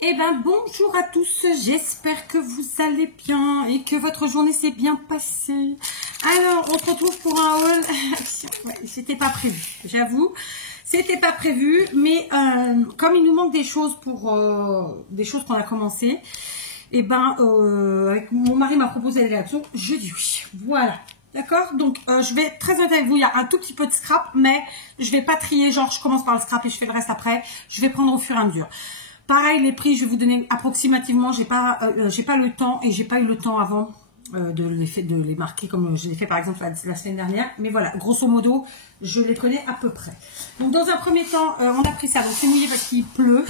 Eh ben bonjour à tous, j'espère que vous allez bien et que votre journée s'est bien passée. Alors on se retrouve pour un haul. Ouais, c'était pas prévu, j'avoue, c'était pas prévu, mais comme il nous manque des choses pour des choses qu'on a commencé, et ben avec mon mari m'a proposé d'aller là-dessous, je dis oui. Voilà. D'accord, donc je vais être très honnête avec vous, il y a un tout petit peu de scrap, mais je vais pas trier, genre je commence par le scrap et je fais le reste après, je vais prendre au fur et à mesure. Pareil, les prix, je vais vous donner approximativement, j'ai pas le temps et j'ai pas eu le temps avant de les marquer comme je l'ai fait par exemple la semaine dernière, mais voilà, grosso modo, je les connais à peu près. Donc dans un premier temps, on a pris ça, donc c'est mouillé parce qu'il pleut.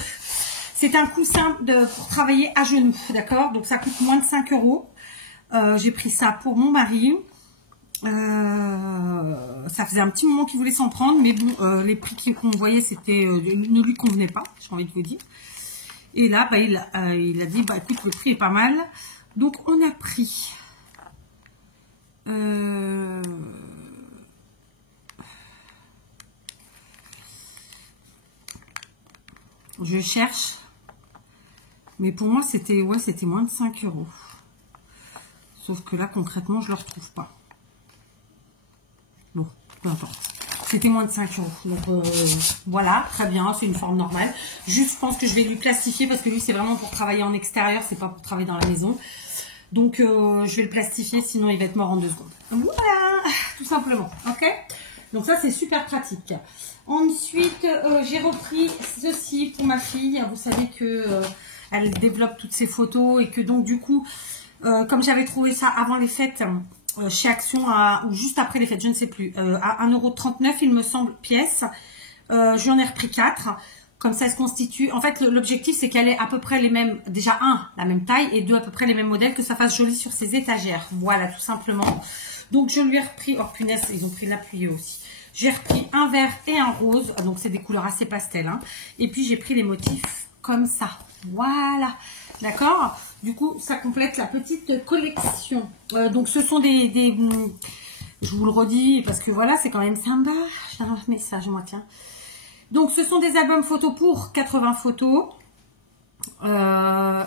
C'est un coussin pour travailler à genoux, d'accord, donc ça coûte moins de 5 €. J'ai pris ça pour mon mari. Ça faisait un petit moment qu'il voulait s'en prendre, mais bon, les prix qu'on voyait ne lui convenaient pas, j'ai envie de vous dire. Et là, bah, il a dit, bah écoute, le prix est pas mal. Donc on a pris je cherche, mais pour moi c'était moins de 5 €. Sauf que là concrètement je le retrouve pas. Bon, peu importe. C'était moins de 5 €. Donc voilà, très bien, c'est une forme normale. Juste, je pense que je vais lui plastifier parce que lui, c'est vraiment pour travailler en extérieur, c'est pas pour travailler dans la maison. Donc je vais le plastifier, sinon il va être mort en 2 secondes. Voilà, tout simplement. Ok. Donc ça, c'est super pratique. Ensuite, j'ai repris ceci pour ma fille. Vous savez que elle développe toutes ses photos et que donc du coup, comme j'avais trouvé ça avant les fêtes. Chez Action ou juste après les fêtes, je ne sais plus, à 1,39 € il me semble pièce. J'en ai repris 4. Comme ça, elle se constitue. En fait, l'objectif, c'est qu'elle ait à peu près les mêmes, déjà la même taille, et 2, à peu près les mêmes modèles, que ça fasse joli sur ses étagères. Voilà, tout simplement. Donc, je lui ai repris, oh punaise, ils ont pris l'appuyé aussi. J'ai repris un vert et un rose, donc c'est des couleurs assez pastel. Hein. Et puis, j'ai pris les motifs comme ça. Voilà. D'accord? Du coup, ça complète la petite collection. Donc, ce sont je vous le redis, parce que voilà, c'est quand même sympa. J'ai un message, moi, tiens. Donc, ce sont des albums photos pour 80 photos.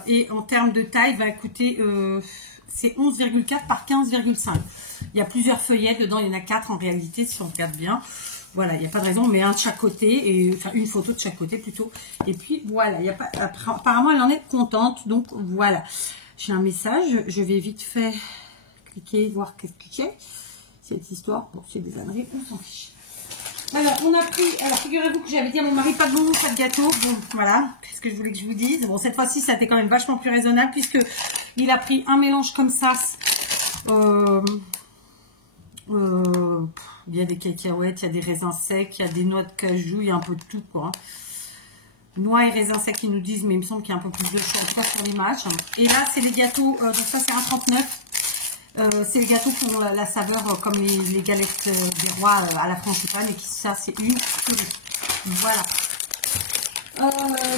Et en termes de taille, bah, écoutez, c'est 11,4 par 15,5. Il y a plusieurs feuillets dedans, il y en a 4 en réalité, si on regarde bien. Voilà, il n'y a pas de raison, mais un de chaque côté, enfin une photo de chaque côté plutôt. Et puis voilà, il y a pas, apparemment elle en est contente, donc voilà. J'ai un message, je vais vite fait cliquer, voir qu'est-ce que c'est. Cette histoire, bon c'est des âneries, on s'en fiche. Alors on a pris, alors figurez-vous que j'avais dit à mon mari pas de bonbons, pas de gâteau. Bon voilà, qu'est-ce que je voulais que je vous dise. Bon cette fois-ci ça a été quand même vachement plus raisonnable puisque il a pris un mélange comme ça. Il y a des cacahuètes, il y a des raisins secs, il y a des noix de cajou, il y a un peu de tout quoi. Noix et raisins secs ils nous disent, mais il me semble qu'il y a un peu plus de choix en tout cas sur l'image. Et là c'est les gâteaux, donc ça c'est 1,39 €. C'est les gâteaux qui ont la saveur comme les galettes des rois à la frangipane et ça c'est une folie. Voilà.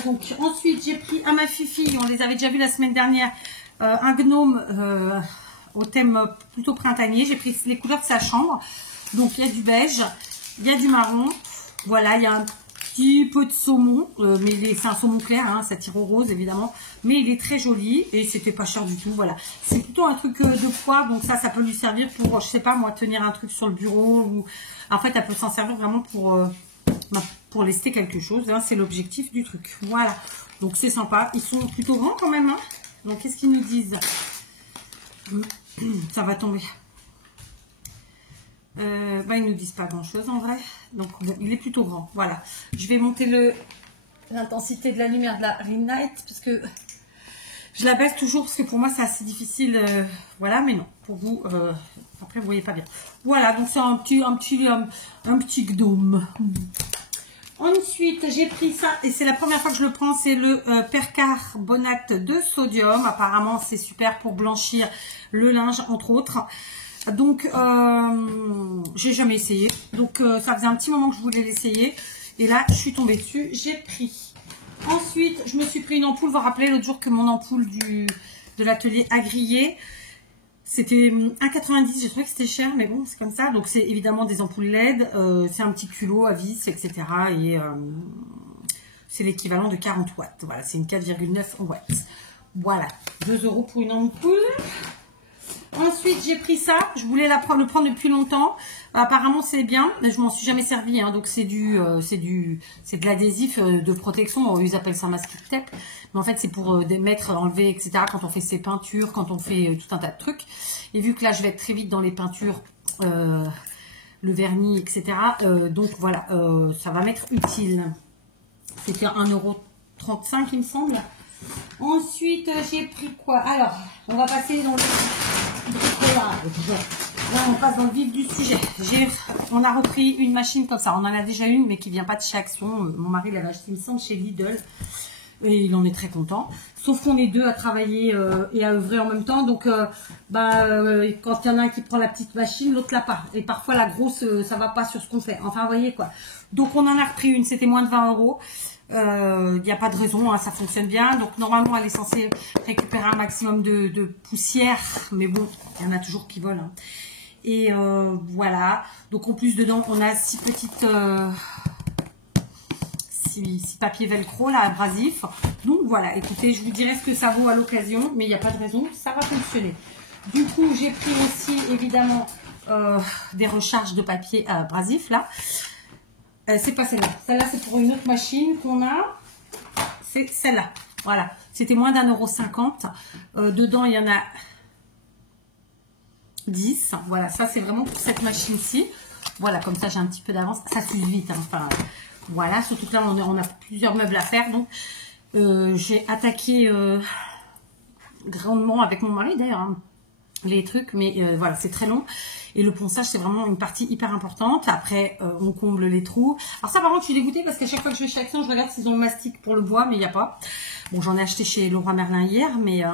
Donc ensuite j'ai pris à ma fifi, on les avait déjà vus la semaine dernière, un gnome au thème plutôt printanier. J'ai pris les couleurs de sa chambre. Donc il y a du beige, il y a du marron. Voilà, il y a un petit peu de saumon, mais c'est un saumon clair, hein, ça tire au rose évidemment. Mais il est très joli et c'était pas cher du tout. Voilà, c'est plutôt un truc de poids, donc ça peut lui servir pour, je sais pas moi, tenir un truc sur le bureau ou en fait elle peut s'en servir vraiment pour lester quelque chose. Hein, c'est l'objectif du truc. Voilà, donc c'est sympa. Ils sont plutôt grands quand même. Hein. Donc qu'est-ce qu'ils nous disent? Ça va tomber. Bah, ils nous disent pas grand chose en vrai. Donc bon, il est plutôt grand. Voilà. Je vais monter l'intensité de la lumière de la ring light parce que je la baisse toujours parce que pour moi c'est assez difficile. Voilà, mais non. Pour vous, après vous voyez pas bien. Voilà, donc c'est un petit gnome. Ensuite, j'ai pris ça et c'est la première fois que je le prends. C'est le percarbonate de sodium. Apparemment, c'est super pour blanchir le linge, entre autres. Donc, j'ai jamais essayé. Donc, ça faisait un petit moment que je voulais l'essayer. Et là, je suis tombée dessus. J'ai pris. Ensuite, je me suis pris une ampoule. Vous vous rappelez l'autre jour que mon ampoule de l'atelier a grillé. C'était 1,90 €, j'ai trouvé que c'était cher, mais bon, c'est comme ça. Donc, c'est évidemment des ampoules LED. C'est un petit culot à vis, etc. Et c'est l'équivalent de 40 watts. Voilà, c'est une 4,9 watts. Voilà, 2 € pour une ampoule. Ensuite, j'ai pris ça. Je voulais le prendre depuis longtemps. Apparemment, c'est bien. Mais je m'en suis jamais servi. Hein. Donc, c'est de l'adhésif de protection. Bon, ils appellent ça masking tape. Mais en fait, c'est pour mettre, enlever, etc. Quand on fait ses peintures, quand on fait tout un tas de trucs. Et vu que là, je vais être très vite dans les peintures, le vernis, etc. Donc, voilà, ça va m'être utile. C'était 1,35 €, il me semble. Ensuite, j'ai pris quoi? Alors, on va passer dans le bricolage. Là, on passe dans le vif du sujet. On a repris une machine comme ça. On en a déjà une, mais qui vient pas de chez Action. Mon mari l'avait acheté, il me semble, chez Lidl. Et il en est très content. Sauf qu'on est deux à travailler et à œuvrer en même temps. Donc, quand il y en a un qui prend la petite machine, l'autre l'a pas. Et parfois, la grosse, ça va pas sur ce qu'on fait. Enfin, vous voyez quoi. Donc, on en a repris une. C'était moins de 20 €. Il n'y a pas de raison, hein, ça fonctionne bien. Donc normalement elle est censée récupérer un maximum de poussière, mais bon, il y en a toujours qui volent. Hein. Et voilà. Donc en plus dedans on a 6 petites 6 papiers velcro là, abrasifs. Donc voilà, écoutez, je vous dirai ce que ça vaut à l'occasion, mais il n'y a pas de raison, ça va fonctionner. Du coup j'ai pris aussi évidemment des recharges de papier abrasif là. C'est pas celle-là. Celle-là, c'est pour une autre machine qu'on a. C'est celle-là. Voilà. C'était moins d'1,50 €. Dedans, il y en a 10. Voilà. Ça, c'est vraiment pour cette machine-ci. Voilà. Comme ça, j'ai un petit peu d'avance. Ça s'use vite. Hein. Enfin, voilà. Surtout que là, on a plusieurs meubles à faire. Donc, j'ai attaqué grandement avec mon mari, d'ailleurs, hein, les trucs. Mais voilà, c'est très long. Et le ponçage, c'est vraiment une partie hyper importante. Après, on comble les trous. Alors ça, par contre, je suis dégoûtée parce qu'à chaque fois que je vais chez Action, je regarde s'ils ont le mastic pour le bois, mais il n'y a pas. Bon, j'en ai acheté chez Leroy Merlin hier, mais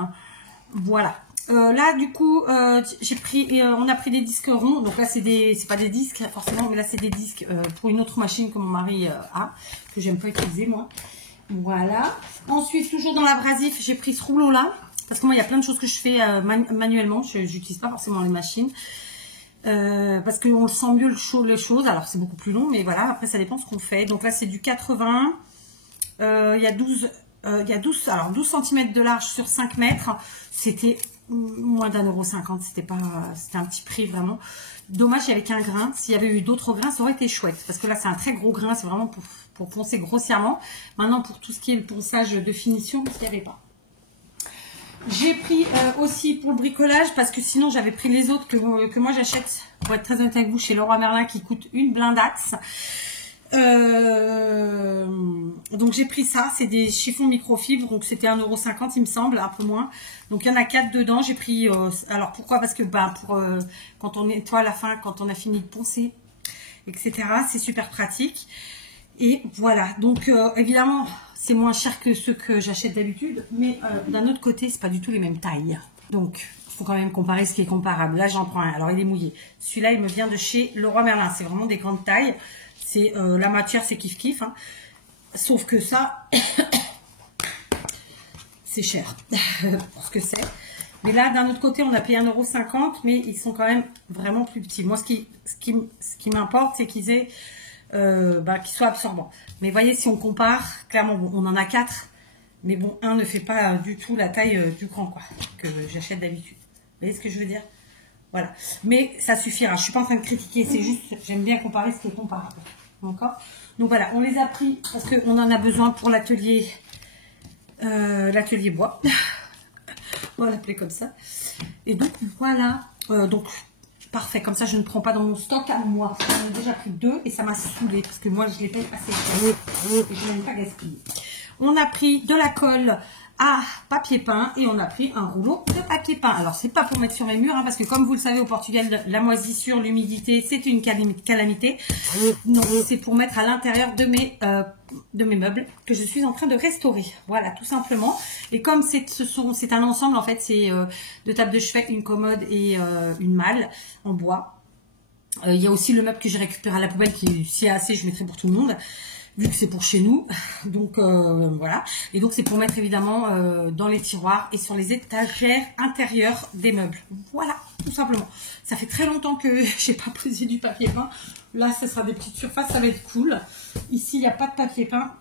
voilà. Là, du coup, on a pris des disques ronds. Donc là, c'est pas des disques forcément, mais là, c'est des disques pour une autre machine que mon mari a, que j'aime pas utiliser, moi. Voilà. Ensuite, toujours dans l'abrasif, j'ai pris ce rouleau-là. Parce que moi, il y a plein de choses que je fais manuellement. Je n'utilise pas forcément les machines. Parce qu'on le sent mieux les choses, alors c'est beaucoup plus long, mais voilà, après ça dépend ce qu'on fait. Donc là c'est du 80, il y a 12 cm de large sur 5 mètres, c'était moins d'1,50 €, c'était un petit prix vraiment. Dommage, il n'y avait qu'un grain. S'il y avait eu d'autres grains, ça aurait été chouette, parce que là c'est un très gros grain, c'est vraiment pour poncer grossièrement. Maintenant pour tout ce qui est le ponçage de finition, il n'y avait pas. J'ai pris aussi pour le bricolage, parce que sinon j'avais pris les autres que moi j'achète, pour être très honnête avec vous, chez Leroy Merlin, qui coûtent une blindaxe. Donc j'ai pris ça, c'est des chiffons microfibres, donc c'était 1,50 € il me semble, un peu moins. Donc il y en a 4 dedans, j'ai pris, alors pourquoi? Parce que quand on nettoie à la fin, quand on a fini de poncer, etc., c'est super pratique. Et voilà, donc évidemment, c'est moins cher que ceux que j'achète d'habitude, mais d'un autre côté, c'est pas du tout les mêmes tailles. Donc, il faut quand même comparer ce qui est comparable. Là, j'en prends un. Alors, il est mouillé. Celui-là, il me vient de chez Leroy Merlin. C'est vraiment des grandes tailles. C'est la matière, c'est kiff-kiff. Hein. Sauf que ça, c'est cher pour ce que c'est. Mais là, d'un autre côté, on a payé 1,50 €, mais ils sont quand même vraiment plus petits. Moi, ce qui m'importe, c'est qu'ils aient... qui soit absorbant. Mais voyez, si on compare, clairement, bon, on en a 4, mais bon, un ne fait pas du tout la taille du grand, quoi, que j'achète d'habitude. Vous voyez ce que je veux dire? Voilà. Mais ça suffira. Je suis pas en train de critiquer, c'est juste, j'aime bien comparer ce qui est comparable. D'accord? Donc voilà, on les a pris parce qu'on en a besoin pour l'atelier bois. On va l'appeler comme ça. Et donc, voilà. Parfait, comme ça je ne prends pas dans mon stock à moi. J'en ai déjà pris 2 et ça m'a saoulé parce que moi je les paye assez cher et je n'aime pas gaspiller. On a pris de la colle à papier peint et on a pris un rouleau de papier peint. Alors c'est pas pour mettre sur mes murs hein, parce que comme vous le savez au Portugal, la moisissure, l'humidité c'est une calamité. Donc c'est pour mettre à l'intérieur de mes meubles que je suis en train de restaurer. Voilà, tout simplement. Et comme c'est un ensemble, en fait, c'est 2 tables de chevet, une commode et une malle en bois. Il y a aussi le meuble que j'ai récupéré à la poubelle qui, s'il y a assez, je mettrai pour tout le monde, vu que c'est pour chez nous. Donc, voilà. Et donc, c'est pour mettre évidemment dans les tiroirs et sur les étagères intérieures des meubles. Voilà, tout simplement. Ça fait très longtemps que j'ai pas posé du papier peint. Là, ce sera des petites surfaces, ça va être cool. Ici, il n'y a pas de papier peint.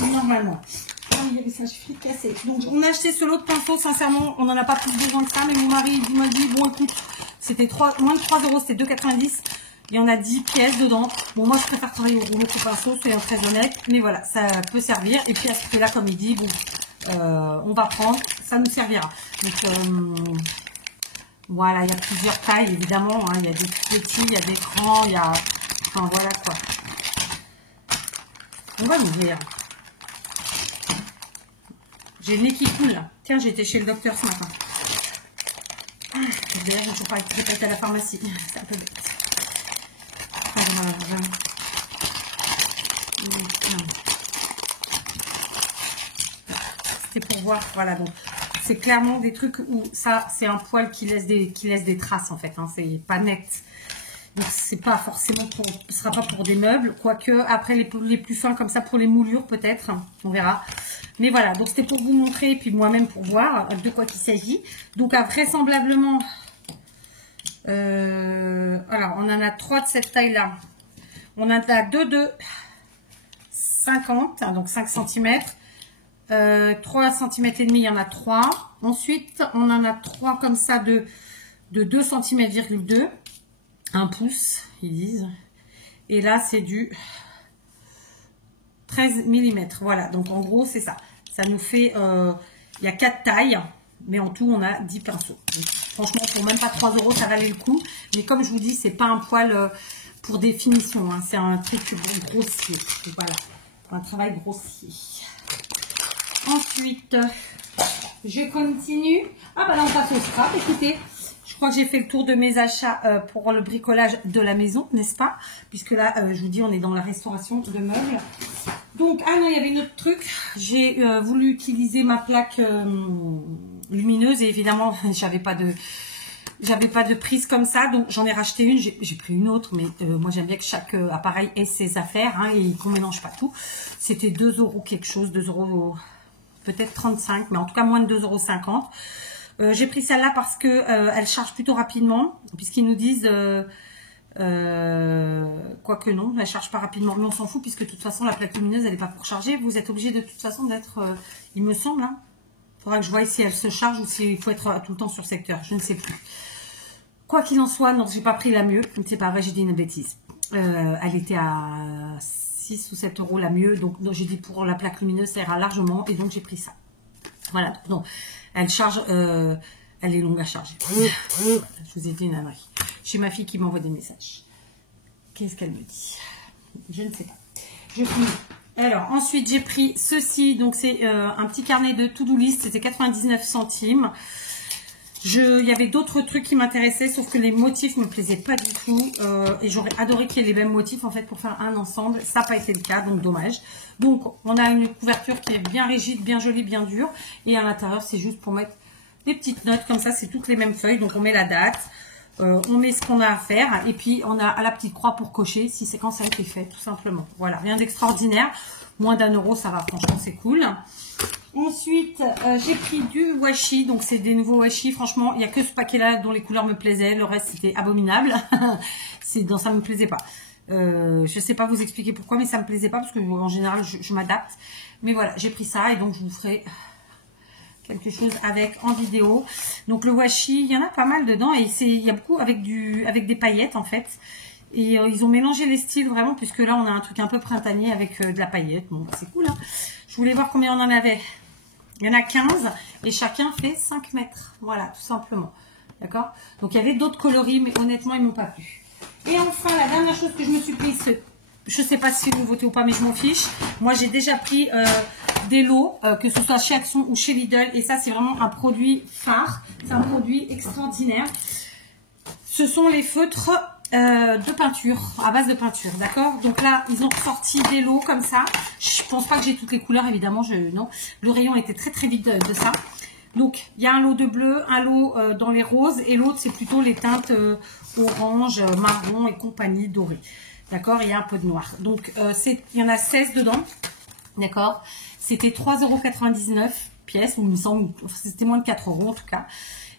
normalement. Ah, il y avait ça, je suis cassée. Donc, on a acheté ce lot de pinceaux. Sincèrement, on n'en a pas plus besoin que ça. Mais mon mari m'a dit, bon, écoute, c'était moins de 3 euros, c'était 2,90. Il y en a 10 pièces dedans. Bon, moi, je préfère travailler au rouleau que pinceau, soyons très honnêtes. Mais voilà, ça peut servir. Et puis, à ce prix-là, comme il dit, bon, on va prendre, ça nous servira. Donc, voilà, il y a plusieurs tailles, évidemment. Hein. Il y a des petits, il y a des grands, il y a... Enfin, voilà, quoi. On va l'ouvrir. J'ai le nez qui coule, là. Tiens, j'étais chez le docteur ce matin. Je n'ai pas été à la pharmacie. C'est un peu vite. C'était pour voir, voilà, donc c'est clairement des trucs où ça, c'est un poil qui laisse des traces en fait, hein, c'est pas net. Donc c'est pas forcément pour, ce sera pas pour des meubles, quoique après les plus fins comme ça pour les moulures peut-être, on verra. Mais voilà, donc c'était pour vous montrer, puis moi-même pour voir de quoi il s'agit. Donc vraisemblablement, alors on en a 3 de cette taille-là. On en a 2 de 50, hein, donc 5 cm. 3 cm et demi, il y en a 3. Ensuite, on en a 3 comme ça de 2 cm,2. 1 pouce, ils disent. Et là, c'est du 13 mm. Voilà, donc en gros, c'est ça. Ça nous fait... il y a 4 tailles, mais en tout, on a 10 pinceaux. Donc, franchement, pour même pas 3 euros, ça valait le coup. Mais comme je vous dis, c'est pas un poil pour des finitions. Hein. C'est un truc grossier. Voilà, un travail grossier. Ensuite, je continue. Ah bah là, on passe au scrap. Écoutez, je crois que j'ai fait le tour de mes achats pour le bricolage de la maison, n'est-ce pas? Puisque là, je vous dis, on est dans la restauration de meubles. Donc, ah non, il y avait un autre truc. J'ai voulu utiliser ma plaque lumineuse et évidemment, j'avais pas de prise comme ça, donc j'en ai racheté une, j'ai pris une autre, mais moi j'aime bien que chaque appareil ait ses affaires hein, et qu'on mélange pas tout. C'était 2 euros quelque chose, 2 euros peut-être 35, mais en tout cas moins de 2,50 €. J'ai pris celle-là parce que elle charge plutôt rapidement, puisqu'ils nous disent, quoique non, elle charge pas rapidement, mais on s'en fout, puisque de toute façon la plaque lumineuse elle n'est pas pour charger, vous êtes obligé de toute façon d'être, il me semble, hein. Faudra que je voie si elle se charge ou s'il faut être tout le temps sur secteur, je ne sais plus. Quoi qu'il en soit, non, j'ai pas pris la mieux, c'est pas vrai, j'ai dit une bêtise. Elle était à 6 ou 7 euros la mieux, donc j'ai dit pour la plaque lumineuse ça ira largement et donc j'ai pris ça. Voilà, donc elle charge, elle est longue à charger. Je vous ai dit une ânerie. J'ai ma fille qui m'envoie des messages. Qu'est-ce qu'elle me dit? Je ne sais pas. Je finis. Alors ensuite j'ai pris ceci, donc c'est un petit carnet de to-do list, c'était 99 centimes. Il y avait d'autres trucs qui m'intéressaient, sauf que les motifs ne me plaisaient pas du tout. Et j'aurais adoré qu'il y ait les mêmes motifs en fait pour faire un ensemble. Ça n'a pas été le cas, donc dommage. Donc on a une couverture qui est bien rigide, bien jolie, bien dure. Et à l'intérieur, c'est juste pour mettre des petites notes comme ça. C'est toutes les mêmes feuilles. Donc on met la date, on met ce qu'on a à faire. Et puis on a à la petite croix pour cocher si c'est quand ça a été fait, tout simplement. Voilà, rien d'extraordinaire. Moins d'1 euro, ça va, franchement, c'est cool. Ensuite, j'ai pris du washi, donc c'est des nouveaux washi. Franchement, il n'y a que ce paquet-là dont les couleurs me plaisaient. Le reste, c'était abominable. Ça ne me plaisait pas. Je ne sais pas vous expliquer pourquoi, mais ça ne me plaisait pas parce que en général, je m'adapte. Mais voilà, j'ai pris ça et donc je vous ferai quelque chose avec en vidéo. Donc le washi, il y en a pas mal dedans et il y a beaucoup avec des paillettes en fait. Et ils ont mélangé les styles vraiment, puisque là on a un truc un peu printanier avec de la paillette. Bon, bah, c'est cool. Hein. Je voulais voir combien on en avait. Il y en a 15 et chacun fait 5 mètres. Voilà, tout simplement. D'accord? Donc il y avait d'autres coloris, mais honnêtement, ils m'ont pas plu. Et enfin, la dernière chose que je me suis prise, je sais pas si c'est une nouveauté ou pas, mais je m'en fiche. Moi, j'ai déjà pris des lots, que ce soit chez Action ou chez Lidl. Et ça, c'est vraiment un produit phare. C'est un produit extraordinaire. Ce sont les feutres de peinture, à base de peinture, d'accord? Donc là, ils ont sorti des lots comme ça. Je pense pas que j'ai toutes les couleurs, évidemment. Non, le rayon était très très vide de ça. Donc, il y a un lot de bleu, un lot dans les roses, et l'autre, c'est plutôt les teintes orange, marron et compagnie dorée. D'accord? Il y a un peu de noir. Donc, il y en a 16 dedans. D'accord? C'était 3,99 € pièce, ou il me semble, c'était moins de 4 € en tout cas.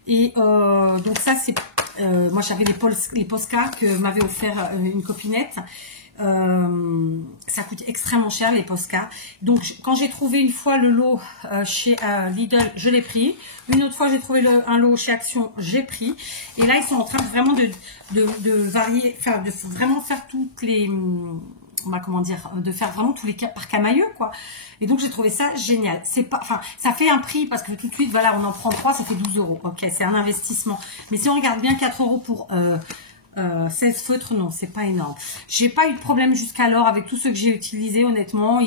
Et donc ça, c'est... moi, j'avais les Posca que m'avait offert une copinette. Ça coûte extrêmement cher les Posca. Donc quand j'ai trouvé une fois le lot chez Lidl, je l'ai pris. Une autre fois j'ai trouvé un lot chez Action, j'ai pris. Et là ils sont en train vraiment de varier, enfin de vraiment faire toutes les, comment dire, de faire vraiment tous les cas par camailleux quoi. Et donc j'ai trouvé ça génial. C'est pas, enfin ça fait un prix parce que tout de suite voilà on en prend 3, ça fait 12 €. Ok, c'est un investissement. Mais si on regarde bien 4 € pour 16 feutres, non, c'est pas énorme. J'ai pas eu de problème jusqu'alors avec tous ceux que j'ai utilisés, honnêtement.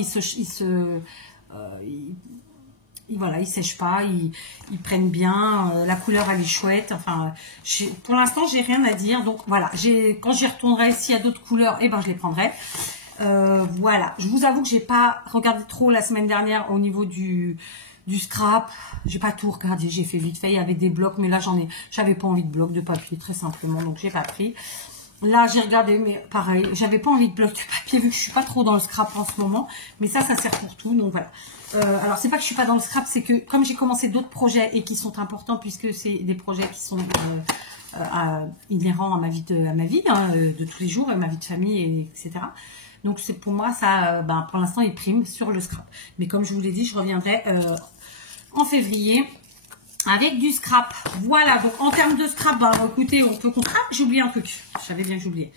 Voilà, ils sèchent pas, ils prennent bien. La couleur, elle est chouette. Enfin, pour l'instant, j'ai rien à dire. Donc voilà, quand j'y retournerai, s'il y a d'autres couleurs, eh ben je les prendrai. Voilà, je vous avoue que j'ai pas regardé trop la semaine dernière au niveau du scrap. J'ai pas tout regardé, j'ai fait vite fait, il y avait des blocs, mais là j'avais pas envie de blocs de papier très simplement, donc j'ai pas pris. Là j'ai regardé, mais pareil, j'avais pas envie de blocs de papier vu que je suis pas trop dans le scrap en ce moment, mais ça sert pour tout, donc voilà. Alors c'est pas que je suis pas dans le scrap, c'est que comme j'ai commencé d'autres projets et qui sont importants puisque c'est des projets qui sont inhérents à ma vie, de tous les jours, à ma vie de famille, etc. Donc c'est pour moi ça, pour l'instant il prime sur le scrap. Mais comme je vous l'ai dit, je reviendrai en février avec du scrap. Voilà, donc en termes de scrap, écoutez, on peut comprendre. Ah, j'ai oublié un truc, je savais bien que j'oubliais.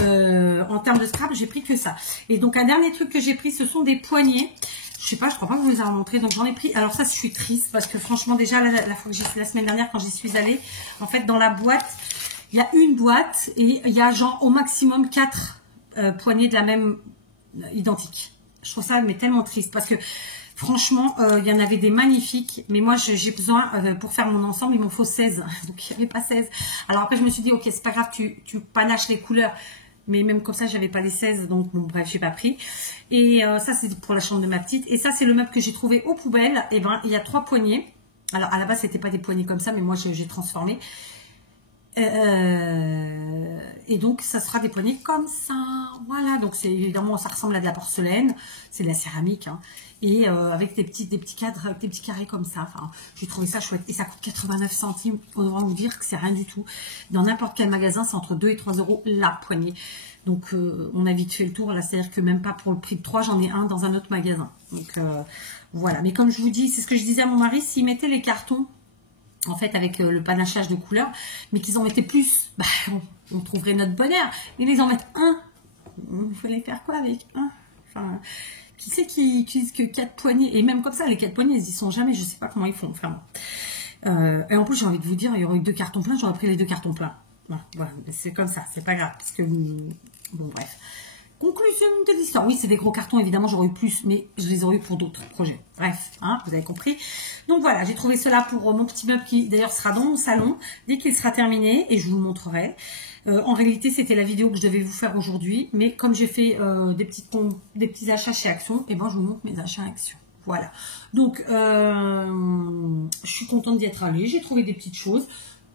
En termes de scrap, j'ai pris que ça. Et donc un dernier truc que j'ai pris, ce sont des poignées. Je sais pas, je crois pas que je vous les ai montré, donc j'en ai pris. Alors ça, je suis triste parce que franchement, déjà la fois que j'ai fait la semaine dernière, quand j'y suis allée, en fait, dans la boîte, il y a une boîte et il y a genre au maximum 4 poignées de la même identique. Je trouve ça mais tellement triste parce que franchement, il y en avait des magnifiques, mais moi j'ai besoin, pour faire mon ensemble, il m'en faut 16, donc il n'y avait pas 16. Alors après je me suis dit, ok, c'est pas grave, tu panaches les couleurs, mais même comme ça, j'avais pas les 16, donc bon bref, j'ai pas pris. Et ça c'est pour la chambre de ma petite, et ça c'est le meuble que j'ai trouvé aux poubelles, et ben il y a 3 poignées. Alors à la base c'était pas des poignées comme ça, mais moi j'ai transformé. Et donc ça sera des poignées comme ça, voilà. Donc c'est évidemment, ça ressemble à de la porcelaine, c'est de la céramique, hein. Et avec des petits cadres, avec des petits carrés comme ça. Enfin, j'ai trouvé ça chouette et ça coûte 89 centimes. On va vous dire que c'est rien du tout. Dans n'importe quel magasin, c'est entre 2 et 3 € la poignée. Donc on a vite fait le tour là, c'est à dire que même pas pour le prix de 3, j'en ai un dans un autre magasin. Donc voilà. Mais comme je vous dis, c'est ce que je disais à mon mari, s'ils mettaient les cartons en fait avec le panachage de couleurs, mais qu'ils en mettaient plus, on trouverait notre bonheur. Mais ils en mettent un, il faut les faire quoi avec un? Enfin, qui c'est qui utilise que 4 poignées? Et même comme ça, les 4 poignées, ils y sont jamais, je sais pas comment ils font. Enfin, et en plus, j'ai envie de vous dire, il y aurait eu 2 cartons pleins, j'aurais pris les 2 cartons pleins. Voilà, c'est comme ça, c'est pas grave, parce que bon bref. Conclusion de l'histoire. Oui, c'est des gros cartons, évidemment, j'aurais eu plus, mais je les aurais eu pour d'autres projets. Bref, hein, vous avez compris. Donc voilà, j'ai trouvé cela pour mon petit meuble qui, d'ailleurs, sera dans mon salon dès qu'il sera terminé et je vous le montrerai. En réalité, c'était la vidéo que je devais vous faire aujourd'hui, mais comme j'ai fait des petits achats chez Action, et ben, je vous montre mes achats à Action. Voilà. Donc, je suis contente d'y être allée. J'ai trouvé des petites choses.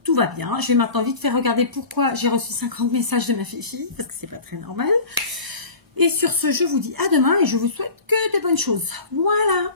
Tout va bien. Je vais maintenant vite faire regarder pourquoi j'ai reçu 50 messages de ma fifi, parce que c'est pas très normal. Et sur ce, je vous dis à demain et je vous souhaite que des bonnes choses. Voilà.